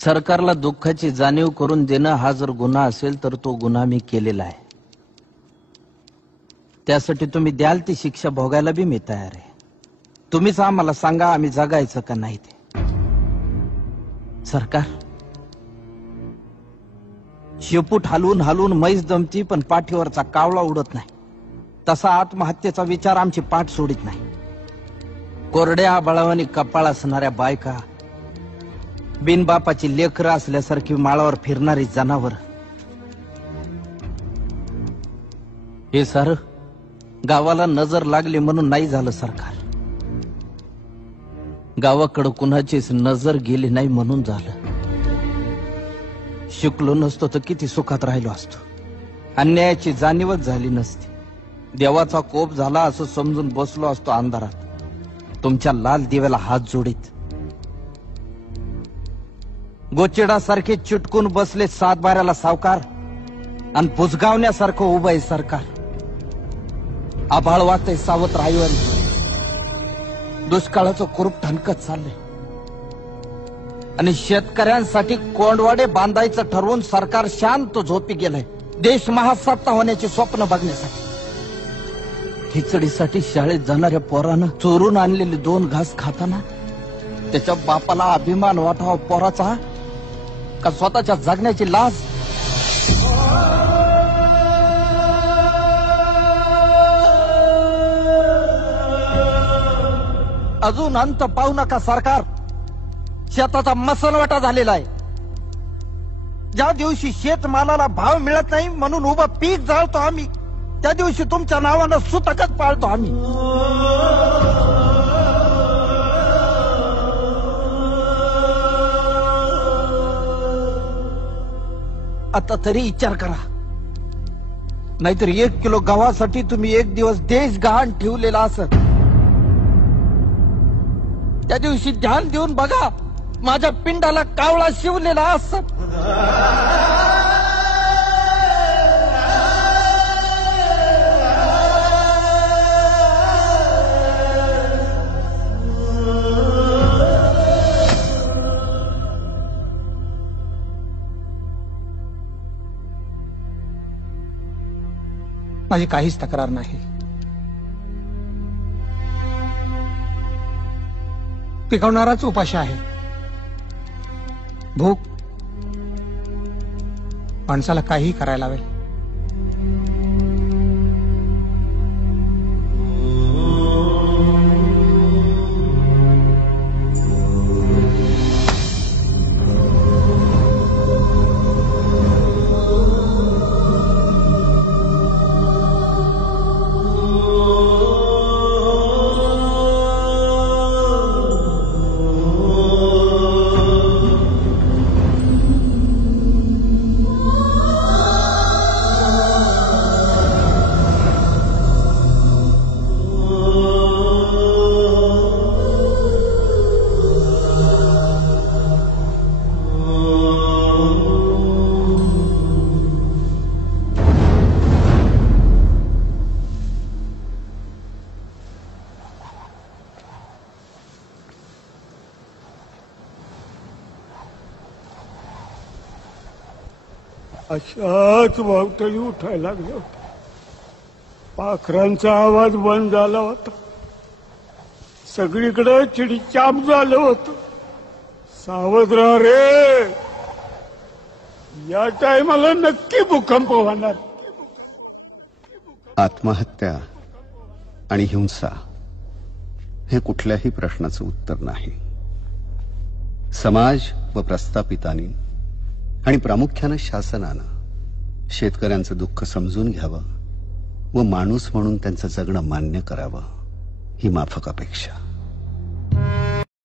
सरकारला दुःखाची जाणीव करून देणं हा जर गुन्हा असेल तर तो गुन्हा मी केलेला आहे. त्यासाठी तुम्ही द्याल ती शिक्षा भोगायला बी मी तयार आहे. तुम्हीच आम्हाला सांगा आम्ही जगायचं का नाही ते. सरकार शेपूट हलवून हलवून मैस दमती पण पाठीवरचा कावळा उडत नाही. तसा आत्महत्येचा विचार आमची पाठ सोडित नाही. कोरड्या बळावानी कपाळ असणाऱ्या बायका, बिनबापाची लेकरं असल्यासारखी माळावर फिरणारी जनावर, हे सारं गावाला नजर लागली म्हणून नाही झालं सरकार. गावाकडे कुणाचीच नजर गेली नाही म्हणून झालं. शिकलो नसतो तर किती सुखात राहिलो असतो. अन्यायाची जाणीवच झाली नसती. देवाचा कोप झाला असं समजून बसलो असतो अंधारात तुमच्या लाल दिव्याला हात जोडीत. गोचिडासारखे चिटकून बसले सातबाऱ्याला सावकार आणि बुजगावण्यासारखं उभं आहे सरकार. आभाळ वाटतंय सावत्र राहीवर, दुष्काळाचं कुरूप ठणकत चाललंय आणि शेतकऱ्यांसाठी कोंडवाडे बांधायचं ठरवून सरकार शांत झोपी गेलंय. देश महासत्ता होण्याचे स्वप्न बघण्यासाठी. खिचडीसाठी शाळेत जाणाऱ्या पोरानं चोरून आणलेले 2 घास खाताना त्याच्या बापाला अभिमान वाटावा पोराचा का स्वतःच्या जगण्याची लाज. अजून अंत पाहू नका सरकार. शेताचा मसलवाटा झालेला आहे. ज्या दिवशी शेतमालाला भाव मिळत नाही म्हणून उभं पीक जाळतो आम्ही, त्या दिवशी तुमच्या नावानं सुतकच पाळतो आम्ही. आता तरी विचार करा, नाहीतर 1 किलो गव्हासाठी तुम्ही 1 दिवस देश गहाण ठेवलेला असत. त्या दिवशी ध्यान देऊन बघा, माझ्या पिंडाला कावळा शिवलेला असत. माझी काहीच तक्रार नाही. पिकवणाराच उपाशी आहे. भूक माणसाला काहीही करायला लावेल. अशाच वावटळी उठायला लागल्या होत्या. पाखरांचा आवाज बंद झाला होता. सगळीकडे चिडीचाप झालं होतं. सावध राहा रे, या टायमाला नक्की भूकंप होणार. आत्महत्या आणि हिंसा हे कुठल्याही प्रश्नाचं उत्तर नाही. समाज व प्रस्थापितांनी आणि प्रामुख्यानं शासनानं शेतकऱ्यांचं दुःख समजून घ्यावं व माणूस म्हणून त्यांचं जगणं मान्य करावं, ही माफक अपेक्षा.